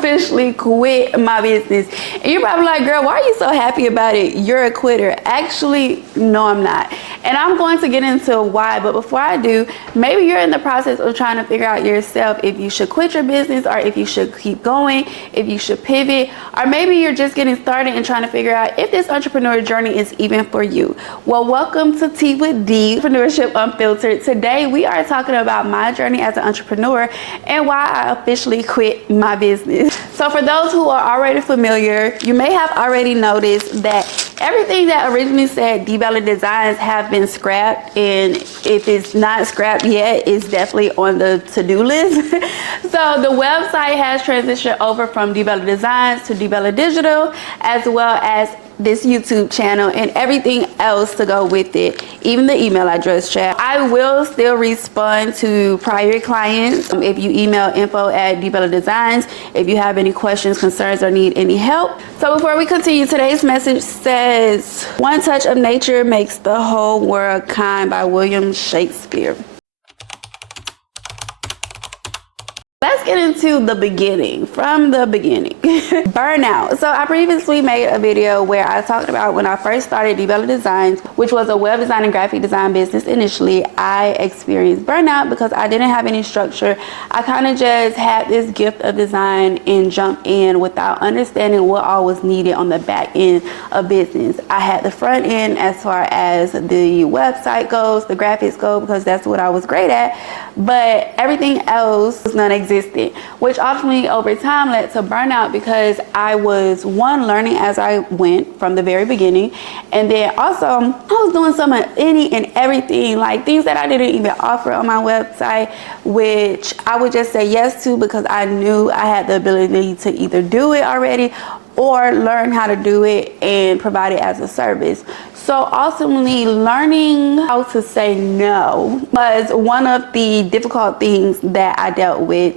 officially quit my business. And you're probably like, girl, why are you so happy about it? You're a quitter. Actually, no, I'm not. And I'm going to get into why, but before I do, maybe you're in the process of trying to figure out yourself if you should quit your business or if you should keep going, if you should pivot, or maybe you're just getting started and trying to figure out if this entrepreneur journey is even for you. Well, welcome to Tea with D, Entrepreneurship Unfiltered. Today, we are talking about my journey as an entrepreneur and why I officially quit my business. So for those who are already familiar, you may have already noticed that everything that originally said DeeBella Designs have been scrapped, and if it's not scrapped yet, it's definitely on the to-do list. So the website has transitioned over from DeeBella Designs to DeeBella Digital, as well as this YouTube channel and everything else to go with it, even the email address chat. I will still respond to prior clients if you email info@DeeBella Designs if you have any questions, concerns, or need any help. So before we continue, today's message says, "One touch of nature makes the whole world kind" by William Shakespeare. Let's get into the beginning, from the beginning. Burnout. So I previously made a video where I talked about when I first started DeeBella Designs, which was a web design and graphic design business initially. I experienced burnout because I didn't have any structure. I kind of just had this gift of design and jumped in without understanding what all was needed on the back end of business. I had the front end as far as the website goes, the graphics go, because that's what I was great at, but everything else was non-existent, which ultimately over time led to burnout because I was learning as I went from the very beginning, and then also I was doing some of any and everything, like things that I didn't even offer on my website, which I would just say yes to because I knew I had the ability to either do it already or learn how to do it and provide it as a service. So ultimately, learning how to say no was one of the difficult things that I dealt with,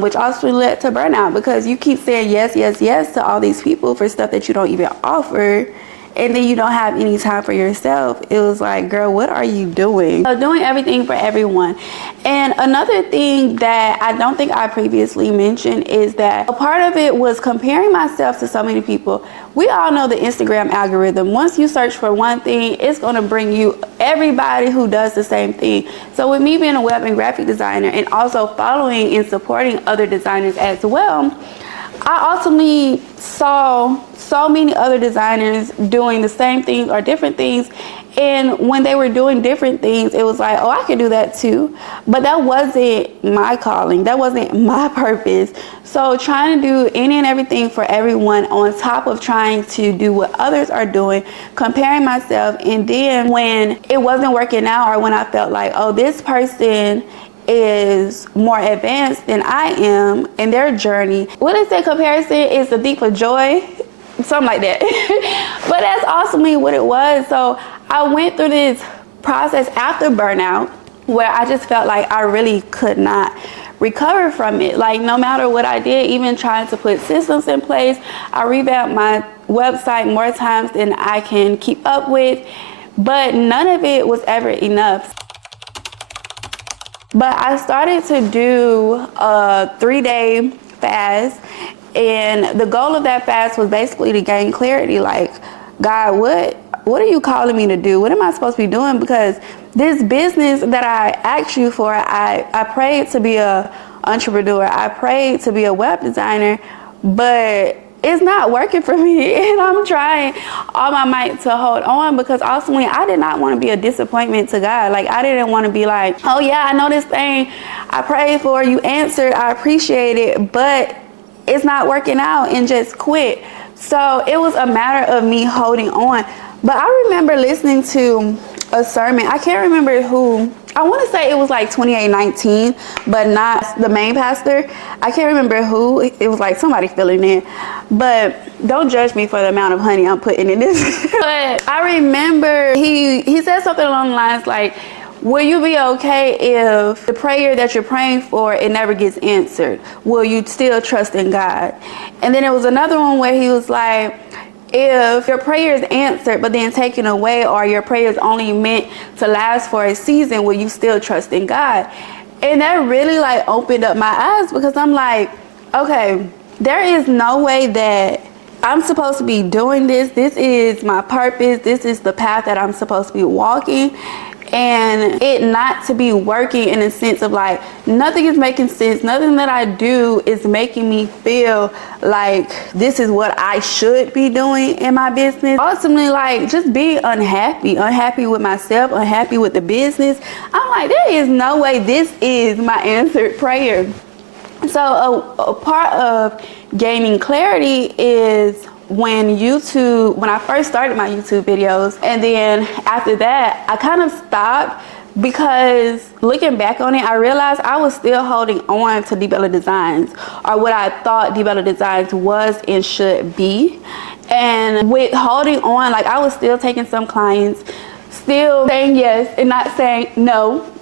which also led to burnout because you keep saying yes, yes, yes to all these people for stuff that you don't even offer, and then you don't have any time for yourself. It was like, girl, what are you doing? So doing everything for everyone. And another thing that I don't think I previously mentioned is that a part of it was comparing myself to so many people. We all know the Instagram algorithm. Once you search for one thing, it's gonna bring you everybody who does the same thing. So with me being a web and graphic designer and also following and supporting other designers as well, I ultimately saw so many other designers doing the same things or different things, and when they were doing different things, it was like, oh, I could do that too. But that wasn't my calling. That wasn't my purpose. So trying to do any and everything for everyone on top of trying to do what others are doing, comparing myself, and then when it wasn't working out or when I felt like, oh, this person is more advanced than I am in their journey. What they say, comparison is the thief of joy, something like that. But that's ultimately what it was. So I went through this process after burnout where I just felt like I really could not recover from it. Like no matter what I did, even trying to put systems in place, I revamped my website more times than I can keep up with, but none of it was ever enough. But I started to do a 3-day fast, and the goal of that fast was basically to gain clarity. Like, God, what are you calling me to do? What am I supposed to be doing? Because this business that I asked you for, I prayed to be a entrepreneur. I prayed to be a web designer, but it's not working for me, and I'm trying all my might to hold on because ultimately I did not want to be a disappointment to God. Like I didn't want to be like, oh yeah, I know this thing I prayed for, you answered, I appreciate it, but it's not working out, and just quit. So it was a matter of me holding on. But I remember listening to a sermon. I can't remember who. I want to say it was like 2819, but not the main pastor. I can't remember who. It was like somebody filling in. But don't judge me for the amount of honey I'm putting in this. But I remember he said something along the lines like, will you be okay if the prayer that you're praying for, it never gets answered? Will you still trust in God? And then there was another one where he was like, if your prayer is answered but then taken away, or your prayer is only meant to last for a season, will you still trust in God? And that really like opened up my eyes, because I'm like, okay, there is no way that I'm supposed to be doing this. This is my purpose. This is the path that I'm supposed to be walking. And it not to be working in a sense of like, nothing is making sense. Nothing that I do is making me feel like this is what I should be doing in my business. Ultimately, like, just be unhappy with myself, unhappy with the business. I'm like, there is no way this is my answered prayer. So a part of gaining clarity is when I first started my YouTube videos, and then after that, I kind of stopped because looking back on it, I realized I was still holding on to DeeBella Designs, or what I thought DeeBella Designs was and should be. And with holding on, like, I was still taking some clients, still saying yes and not saying no.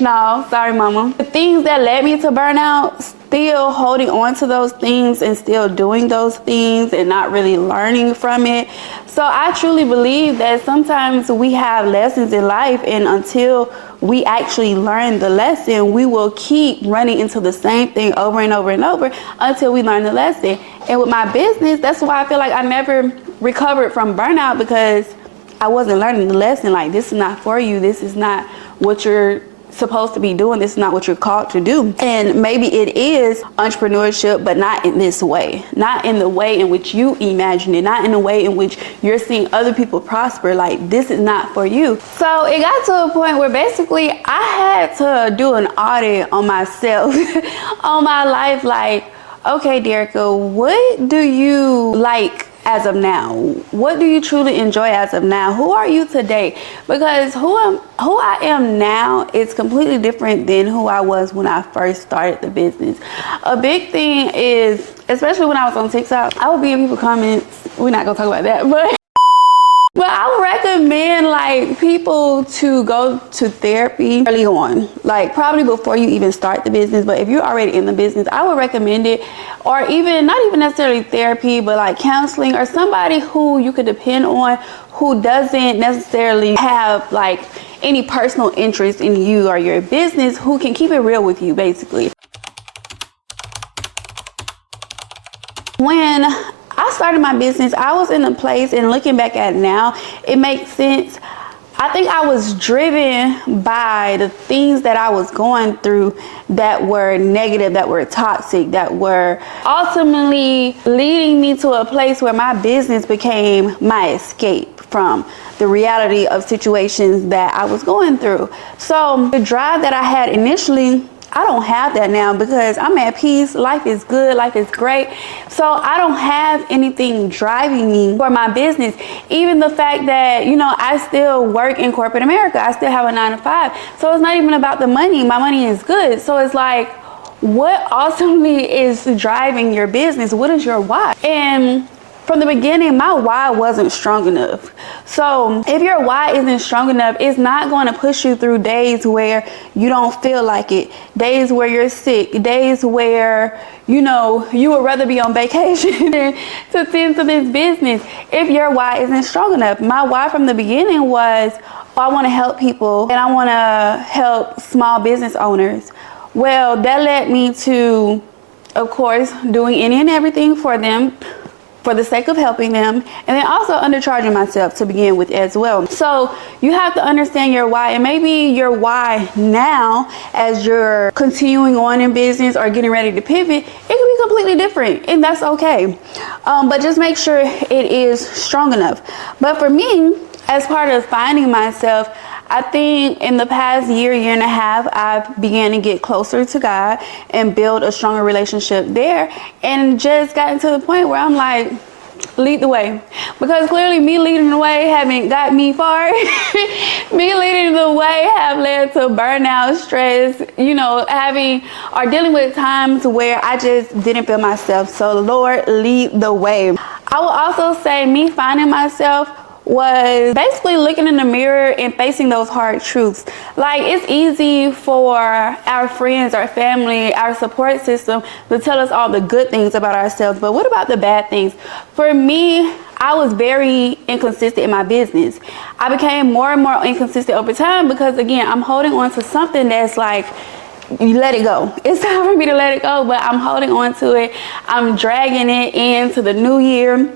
No, sorry mama. The things that led me to burnout, still holding on to those things and still doing those things and not really learning from it. So I truly believe that sometimes we have lessons in life, and until we actually learn the lesson, we will keep running into the same thing over and over and over until we learn the lesson. And with my business, that's why I feel like I never recovered from burnout, because I wasn't learning the lesson. Like, this is not for you. This is not what you're supposed to be doing. This is not what you're called to do. And maybe it is entrepreneurship, but not in this way, not in the way in which you imagine it, not in the way in which you're seeing other people prosper. Like, this is not for you. So it got to a point where basically I had to do an audit on myself, on my life. Like, okay, Derica, what do you like as of now? What do you truly enjoy as of now? Who are you today? Because who I am now is completely different than who I was when I first started the business. A big thing is, especially when I was on TikTok, I would be in people's comments. We're not gonna talk about that, but I would recommend, like, people to go to therapy early on, like probably before you even start the business. But if you're already in the business, I would recommend it. Or even, not even necessarily therapy, but like counseling, or somebody who you could depend on, who doesn't necessarily have like any personal interest in you or your business, who can keep it real with you, basically. When I started my business, I was in a place, and looking back at it now, it makes sense. I think I was driven by the things that I was going through that were negative, that were toxic, that were ultimately leading me to a place where my business became my escape from the reality of situations that I was going through. So the drive that I had initially, I don't have that now, because I'm at peace. Life is good. Life is great. So I don't have anything driving me for my business. Even the fact that, you know, I still work in corporate America. I still have a 9-to-5. So it's not even about the money. My money is good. So it's like, what ultimately is driving your business? What is your why? And from the beginning, my why wasn't strong enough. So if your why isn't strong enough, it's not going to push you through days where you don't feel like it, days where you're sick, days where, you know, you would rather be on vacation than to tend to this business. If your why isn't strong enough. My why from the beginning was, I want to help people, and I want to help small business owners. Well, that led me to, of course, doing any and everything for them, for the sake of helping them, and then also undercharging myself to begin with as well. So you have to understand your why, and maybe your why now, as you're continuing on in business or getting ready to pivot, it can be completely different, and that's okay. But just make sure it is strong enough. But for me, as part of finding myself, I think in the past year and a half, I've began to get closer to God and build a stronger relationship there, and just gotten to the point where I'm like, lead the way. Because clearly me leading the way haven't got me far. Me leading the way have led to burnout, stress, you know, dealing with times where I just didn't feel myself. So Lord, lead the way. I will also say me finding myself was basically looking in the mirror and facing those hard truths. Like, it's easy for our friends, our family, our support system to tell us all the good things about ourselves, but what about the bad things? For me, I was very inconsistent in my business. I became more and more inconsistent over time because, again, I'm holding on to something that's like you let it go. It's time for me to let it go, but I'm holding on to it. I'm dragging it into the new year.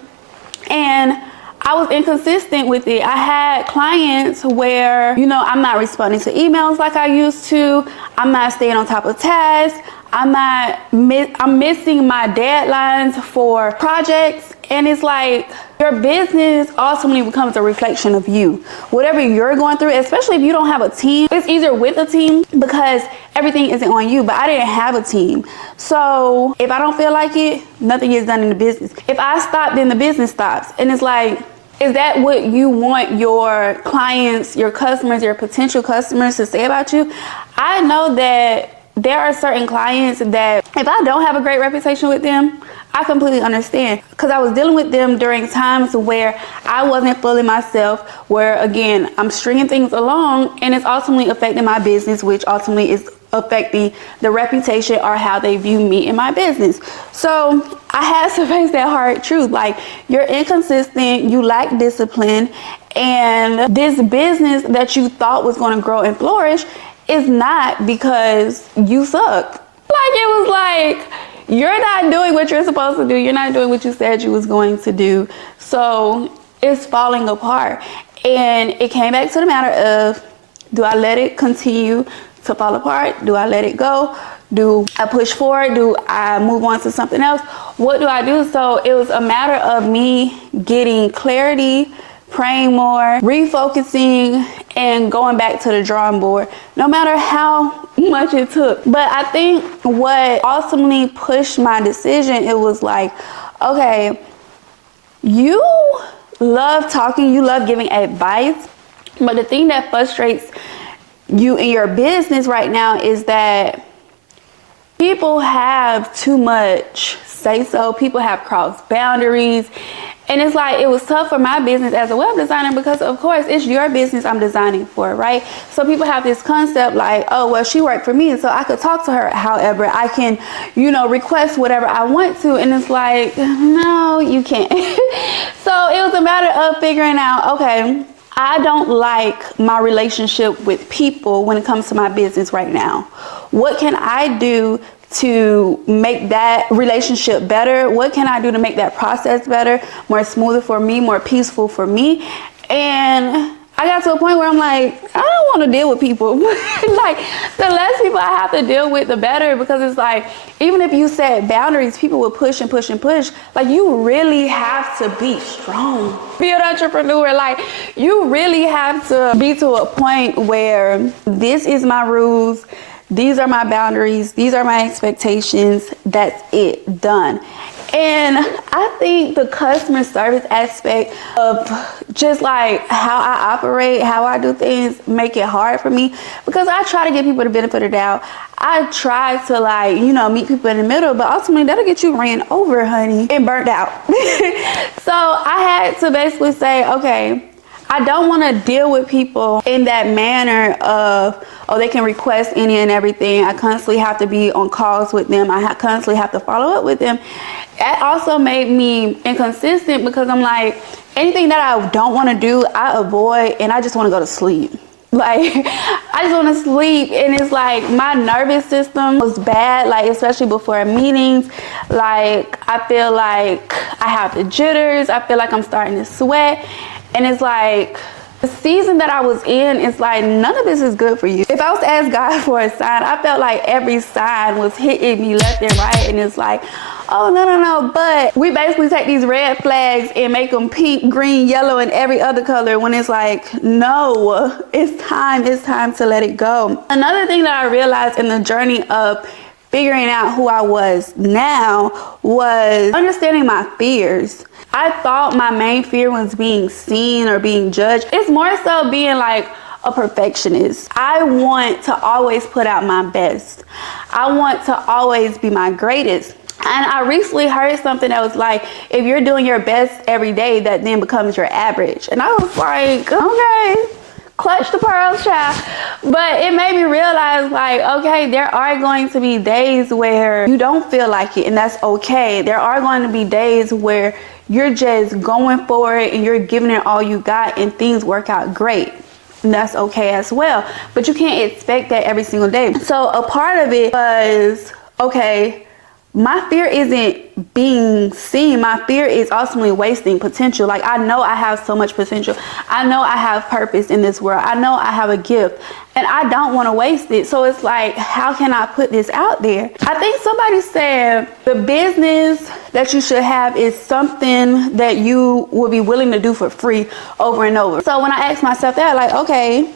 And I was inconsistent with it. I had clients where, I'm not responding to emails like I used to. I'm not staying on top of tasks. I'm missing my deadlines for projects. And it's like your business ultimately becomes a reflection of you. Whatever you're going through, especially if you don't have a team, it's easier with a team because everything isn't on you. But I didn't have a team. So if I don't feel like it, nothing gets done in the business. If I stop, then the business stops. And it's like, is that what you want your clients, your customers, your potential customers to say about you? I know that there are certain clients that if I don't have a great reputation with them, I completely understand, because I was dealing with them during times where I wasn't fully myself, where again, I'm stringing things along and it's ultimately affecting my business, which ultimately is affecting the reputation or how they view me in my business. So I had to face that hard truth. Like, you're inconsistent, you lack discipline, and this business that you thought was going to grow and flourish is not, because you suck. Like, it was like, you're not doing what you're supposed to do. You're not doing what you said you was going to do. So it's falling apart. And it came back to the matter of, do I let it continue to fall apart? Do I let it go? Do I push forward? Do I move on to something else? What do I do? So it was a matter of me getting clarity, praying more, refocusing, and going back to the drawing board, no matter how much it took. But I think what ultimately pushed my decision, it was like, okay, you love talking, you love giving advice, but the thing that frustrates you in your business right now is that people have too much say so. People have crossed boundaries. And it's like, it was tough for my business as a web designer because, of course, it's your business I'm designing for, right? So people have this concept like, oh, well, she worked for me, so I could talk to her. However, I can, request whatever I want to. And it's like, no, you can't. So it was a matter of figuring out, okay, I don't like my relationship with people when it comes to my business right now. What can I do to make that relationship better? What can I do to make that process better, more smoother for me, more peaceful for me? And I got to a point where I'm like, I don't want to deal with people. Like, the less people I have to deal with, the better, because it's like, even if you set boundaries, people will push and push and push. Like, you really have to be strong. Be an entrepreneur. Like, you really have to be to a point where this is my rules. These are my boundaries. These are my expectations. That's it. Done. And I think the customer service aspect of just like how I operate, how I do things, make it hard for me, because I try to give people the benefit of the doubt. I try to meet people in the middle, but ultimately that'll get you ran over, honey, and burnt out. So I had to basically say, okay, I don't want to deal with people in that manner of, oh, they can request any and everything. I constantly have to be on calls with them. I constantly have to follow up with them. That also made me inconsistent because I'm like, anything that I don't want to do, I avoid, and I just want to go to sleep. Like, I just want to sleep. And it's like, my nervous system was bad, like, especially before meetings. Like, I feel like I have the jitters. I feel like I'm starting to sweat. And it's like, the season that I was in, it's like, none of this is good for you. If I was to ask God for a sign, I felt like every sign was hitting me left and right. And it's like, oh, no. But we basically take these red flags and make them pink, green, yellow, and every other color, when it's like, no, it's time to let it go. Another thing that I realized in the journey of figuring out who I was now was understanding my fears. I thought my main fear was being seen or being judged. It's more so being like a perfectionist. I want to always put out my best. I want to always be my greatest. And I recently heard something that was like, if you're doing your best every day, that then becomes your average. And I was like, okay, clutch the pearls, child. But it made me realize, like, okay, there are going to be days where you don't feel like it, and that's okay. There are going to be days where you're just going for it and you're giving it all you got and things work out great. that's okay as well. But you can't expect that every single day. So a part of it was, okay, my fear isn't being seen. My fear is ultimately wasting potential. Like, I know I have so much potential. I know I have purpose in this world. I know I have a gift and I don't want to waste it. So it's like, how can I put this out there? I think somebody said the business that you should have is something that you will be willing to do for free over and over. So when I asked myself that, like, okay,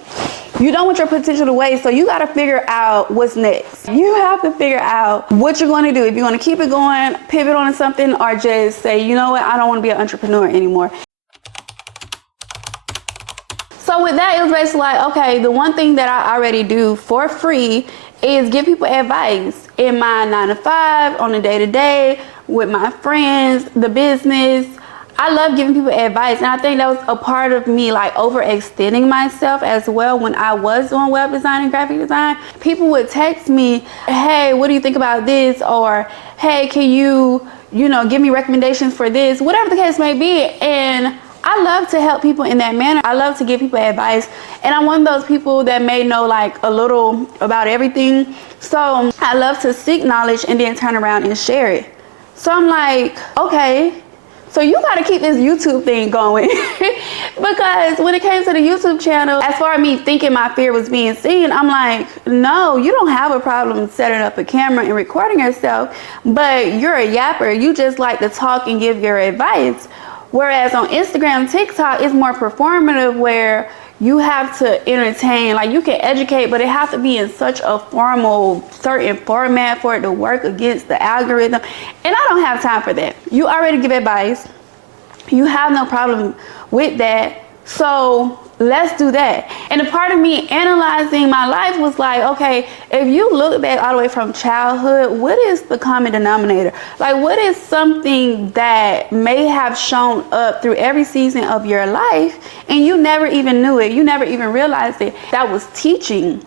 you don't want your potential to waste, so you got to figure out what's next. You have to figure out what you're going to do. If you're going to keep it going, pivot on something, or just say, you know what, I don't want to be an entrepreneur anymore. So with that, it was basically like, okay, the one thing that I already do for free is give people advice in my 9 to 5, on the day-to-day, with my friends, the business. I love giving people advice, and I think that was a part of me like overextending myself as well. When I was doing web design and graphic design, people would text me, hey, what do you think about this? Or, hey, can you give me recommendations for this? Whatever the case may be. And I love to help people in that manner. I love to give people advice, and I'm one of those people that may know like a little about everything. So I love to seek knowledge and then turn around and share it. So I'm like, okay, so you got to keep this YouTube thing going. Because when it came to the YouTube channel, as far as me thinking my fear was being seen, I'm like, no, you don't have a problem setting up a camera and recording yourself, but you're a yapper. You just like to talk and give your advice. Whereas on Instagram, TikTok, it's more performative, where you have to entertain. Like, you can educate, but it has to be in such a formal, certain format for it to work against the algorithm. And I don't have time for that. You already give advice. You have no problem with that. So let's do that. And a part of me analyzing my life was like, okay, if you look back all the way from childhood, what is the common denominator? Like, what is something that may have shown up through every season of your life and you never even knew it? You never even realized it. That was teaching.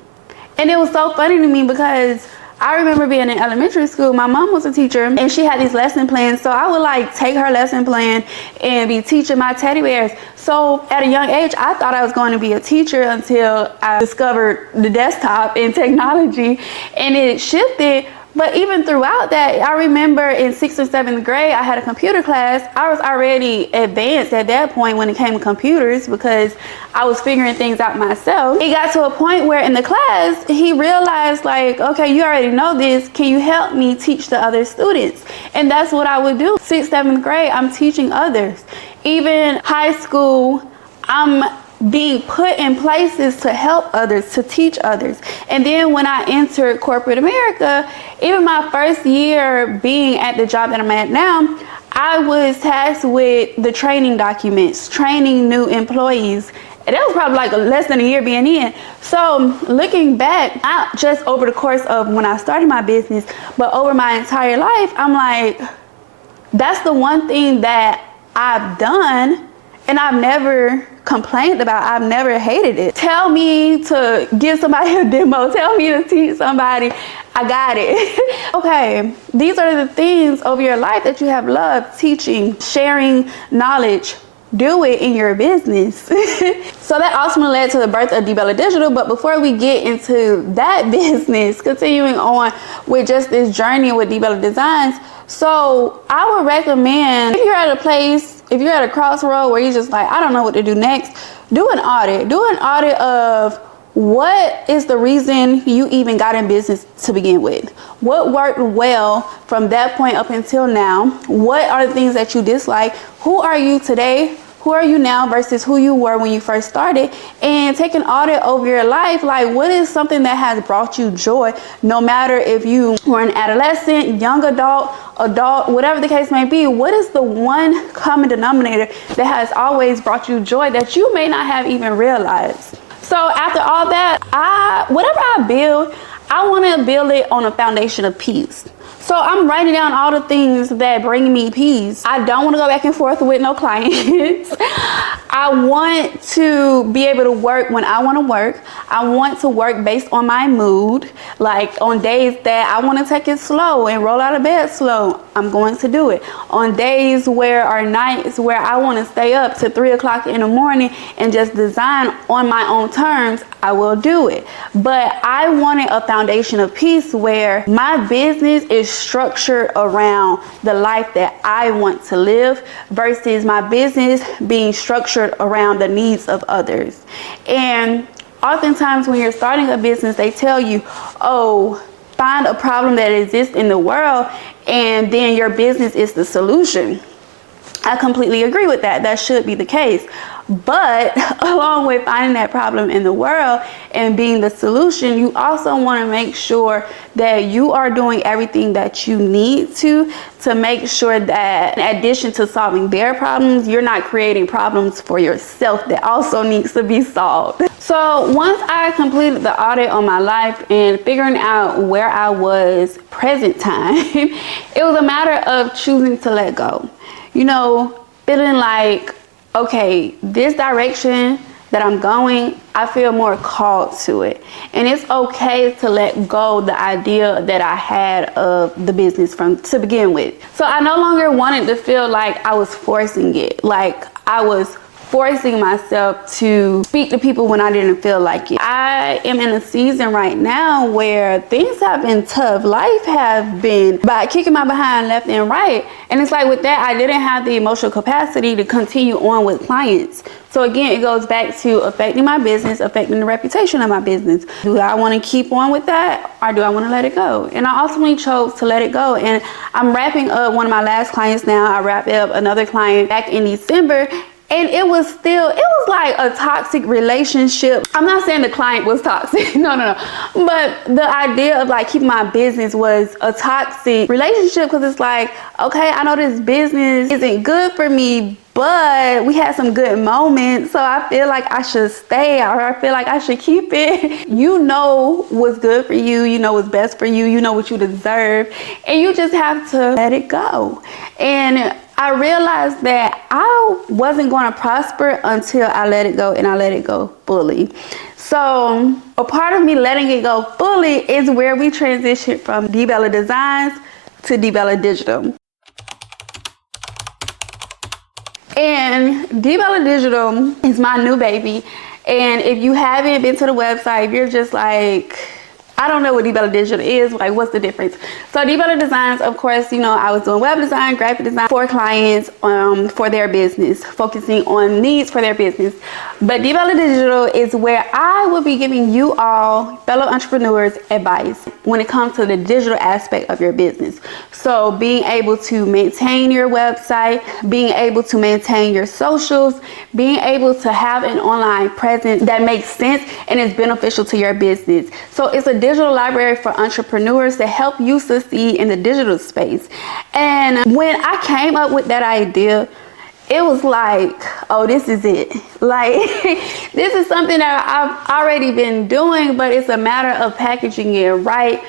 And it was so funny to me because I remember being in elementary school. My mom was a teacher and she had these lesson plans. So I would like take her lesson plan and be teaching my teddy bears. So at a young age, I thought I was going to be a teacher until I discovered the desktop and technology, and it shifted. But even throughout that, I remember in 6th or 7th grade, I had a computer class. I was already advanced at that point when it came to computers because I was figuring things out myself. It got to a point where in the class, he realized like, okay, you already know this. Can you help me teach the other students? And that's what I would do. 6th, 7th grade, I'm teaching others. Even high school, I'm being put in places to help others, to teach others. And then when I entered corporate America, even my first year being at the job that I'm at now, I was tasked with the training documents, training new employees. And that was probably like less than a year being in. So looking back, not just over the course of when I started my business, but over my entire life, I'm like, that's the one thing that I've done and I've never complained about. I've never hated it. Tell me to give somebody a demo. Tell me to teach somebody. I got it. Okay, these are the things over your life that you have loved: teaching, sharing knowledge. Do it in your business. So that ultimately led to the birth of DeeBella Digital. But before we get into that business, continuing on with just this journey with DeeBella Designs, so I would recommend, if you're at a place, if you're at a crossroad where you're just like, I don't know what to do next, do an audit. Do an audit of what is the reason you even got in business to begin with? What worked well from that point up until now? What are the things that you dislike? Who are you today? Who are you now versus who you were when you first started? And take an audit over your life. Like, what is something that has brought you joy? No matter if you were an adolescent, young adult, whatever the case may be, what is the one common denominator that has always brought you joy that you may not have even realized? So after all that, whatever I build, I want to build it on a foundation of peace. So I'm writing down all the things that bring me peace. I don't want to go back and forth with no clients. I want to be able to work when I want to work. I want to work based on my mood. Like on days that I want to take it slow and roll out of bed slow, I'm going to do it. On days where are nights where I want to stay up to 3 o'clock in the morning and just design on my own terms, I will do it. But I wanted a foundation of peace where my business is structured around the life that I want to live versus my business being structured around the needs of others. And oftentimes when you're starting a business, they tell you, oh, find a problem that exists in the world and then your business is the solution. I completely agree with that. That should be the case. But along with finding that problem in the world and being the solution, you also want to make sure that you are doing everything that you need to make sure that in addition to solving their problems, you're not creating problems for yourself that also needs to be solved. So once I completed the audit on my life and figuring out where I was present time, it was a matter of choosing to let go. You know, feeling like, okay, this direction that I'm going, I feel more called to it. And it's okay to let go the idea that I had of the business to begin with. So I no longer wanted to feel like I was forcing it, like I was forcing myself to speak to people when I didn't feel like it. I am in a season right now where things have been tough. Life has been by kicking my behind left and right. And it's like with that, I didn't have the emotional capacity to continue on with clients. So again, it goes back to affecting my business, affecting the reputation of my business. Do I want to keep on with that or do I want to let it go? And I ultimately chose to let it go. And I'm wrapping up one of my last clients now. I wrapped up another client back in December. And it was like a toxic relationship. I'm not saying the client was toxic, no. But the idea of like keeping my business was a toxic relationship because it's like, okay, I know this business isn't good for me, but we had some good moments. So I feel like I should stay or I feel like I should keep it. You know what's good for you. You know what's best for you. You know what you deserve. And you just have to let it go. And I realized that I wasn't going to prosper until I let it go and I let it go fully. So a part of me letting it go fully is where we transitioned from DeeBella Designs to DeeBella Digital. And DeeBella Digital is my new baby. And if you haven't been to the website, if you're just like, I don't know what DeeBella Digital is, like what's the difference? So DeeBella Designs, of course, you know, I was doing web design, graphic design for clients for their business, focusing on needs for their business. But DeeBella Digital is where I will be giving you all, fellow entrepreneurs, advice when it comes to the digital aspect of your business. So being able to maintain your website, being able to maintain your socials, being able to have an online presence that makes sense and is beneficial to your business. So it's a digital library for entrepreneurs to help you succeed in the digital space. And when I came up with that idea, it was like, oh, this is it. Like, this is something that I've already been doing, but it's a matter of packaging it right,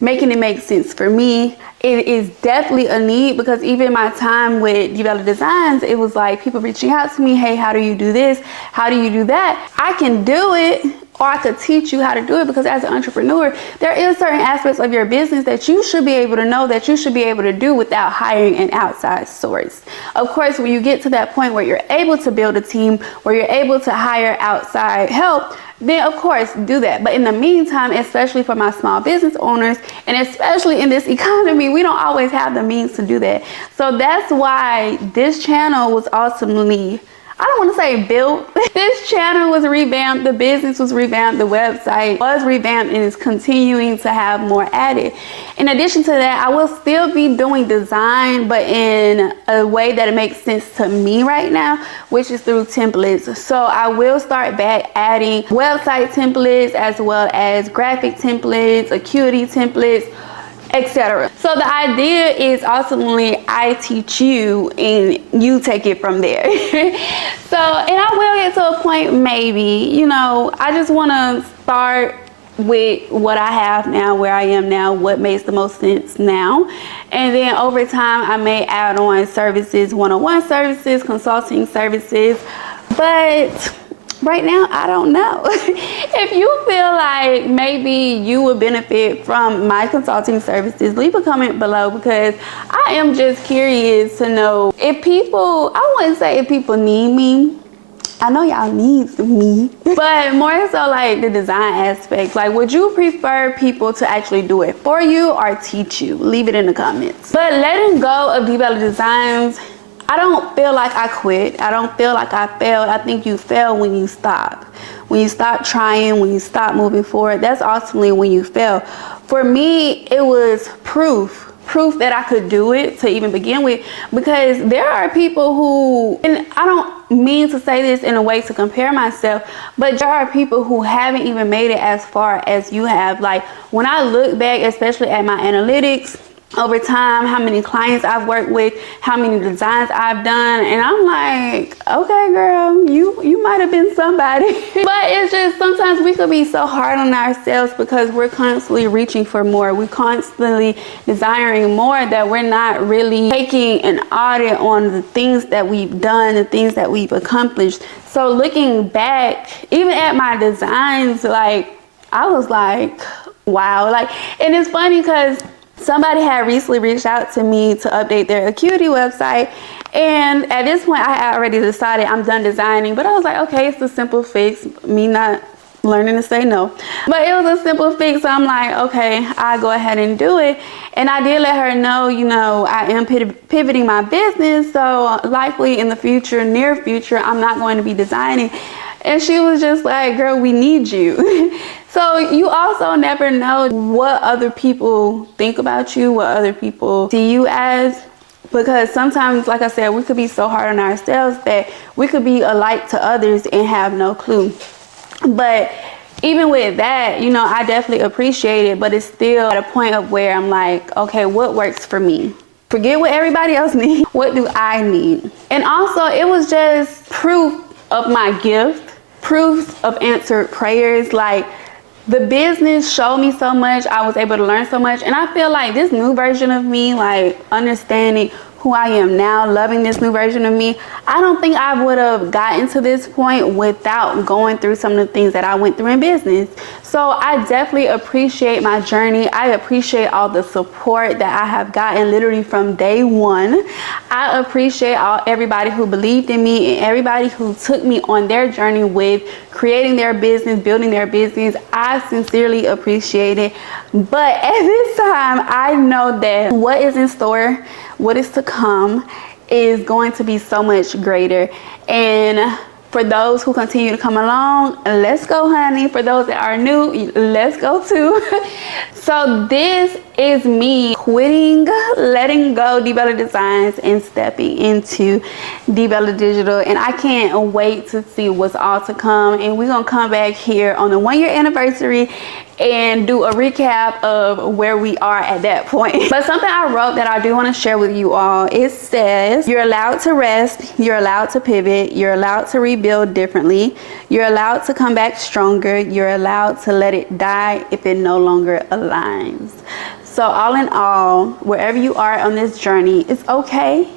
making it make sense for me. It is definitely a need because even my time with DeeBella Designs, it was like people reaching out to me, hey, how do you do this? How do you do that? I can do it, or I could teach you how to do it, because as an entrepreneur, there is certain aspects of your business that you should be able to know, that you should be able to do without hiring an outside source. Of course, when you get to that point where you're able to build a team, where you're able to hire outside help, then of course do that. But in the meantime, especially for my small business owners, and especially in this economy, we don't always have the means to do that. So that's why this channel was ultimately, I don't want to say built. This channel was revamped, the business was revamped, the website was revamped, and is continuing to have more added. In addition to that, I will still be doing design, but in a way that it makes sense to me right now, which is through templates. So I will start back adding website templates as well as graphic templates, acuity templates, etc. So the idea is ultimately I teach you and you take it from there. So, and I will get to a point maybe, you know, I just want to start with what I have now, where I am now, what makes the most sense now. And then over time, I may add on services, one-on-one services, consulting services, But right now, I don't know. If you feel like maybe you would benefit from my consulting services, leave a comment below, because I am just curious to know if people, I wouldn't say if people need me. I know y'all need me, but more so like the design aspect. Like, would you prefer people to actually do it for you or teach you? Leave it in the comments. But letting go of DeeBella Designs, I don't feel like I quit. I don't feel like I failed. I think you fail when you stop. When you stop trying, when you stop moving forward, that's ultimately when you fail. For me, it was proof that I could do it to even begin with, because there are people who, and I don't mean to say this in a way to compare myself, but there are people who haven't even made it as far as you have. Like, when I look back, especially at my analytics over time, how many clients I've worked with, how many designs I've done, and I'm like, okay girl, you might have been somebody. But it's just, sometimes we could be so hard on ourselves because we're constantly reaching for more. We're constantly desiring more, that we're not really taking an audit on the things that we've done, the things that we've accomplished. So looking back, even at my designs, like, I was like, wow. Like, and it's funny because somebody had recently reached out to me to update their Acuity website, and at this point I had already decided I'm done designing, but I was like, okay, it's a simple fix, me not learning to say no, but it was a simple fix. So I'm like, okay, I'll go ahead and do it. And I did let her know, you know, I am pivoting my business, so likely in the future, near future, I'm not going to be designing. And she was just like, girl, we need you. So you also never know what other people think about you, what other people see you as, because sometimes, like I said, we could be so hard on ourselves that we could be a light to others and have no clue. But even with that, you know, I definitely appreciate it, but it's still at a point of where I'm like, okay, what works for me? Forget what everybody else needs. What do I need? And also, it was just proof of my gift, proof of answered prayers. Like, the business showed me so much. I was able to learn so much. And I feel like this new version of me, like understanding who I am now, loving this new version of me, I don't think I would have gotten to this point without going through some of the things that I went through in business. So I definitely appreciate my journey. I appreciate all the support that I have gotten literally from day one. I appreciate everybody who believed in me and everybody who took me on their journey with creating their business, building their business. I sincerely appreciate it. But at this time, I know that what is in store, what is to come, is going to be so much greater. And for those who continue to come along, let's go, honey. For those that are new, let's go too. So this is me quitting, letting go DeeBella Designs and stepping into DeeBella Digital. And I can't wait to see what's all to come. And we're gonna come back here on the 1-year anniversary and do a recap of where we are at that point. But something I wrote that I do want to share with you all, it says, you're allowed to rest, you're allowed to pivot, you're allowed to rebuild differently, you're allowed to come back stronger, you're allowed to let it die if it no longer aligns. So all in all, wherever you are on this journey, it's okay.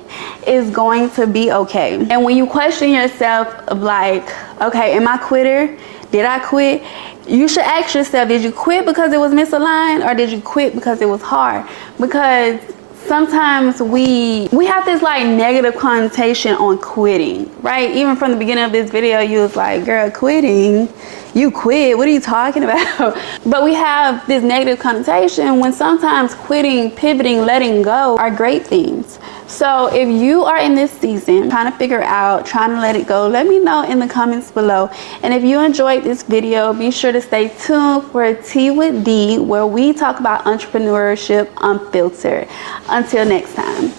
It's going to be okay. And when you question yourself of like, okay, am I a quitter? Did I quit? You should ask yourself, did you quit because it was misaligned, or did you quit because it was hard? Because sometimes we have this like negative connotation on quitting, right? Even from the beginning of this video, you was like, girl, quitting? You quit? What are you talking about? But we have this negative connotation when sometimes quitting, pivoting, letting go are great things. So if you are in this season trying to figure out, trying to let it go, let me know in the comments below. And if you enjoyed this video, be sure to stay tuned for Tea with D, where we talk about entrepreneurship unfiltered. Until next time.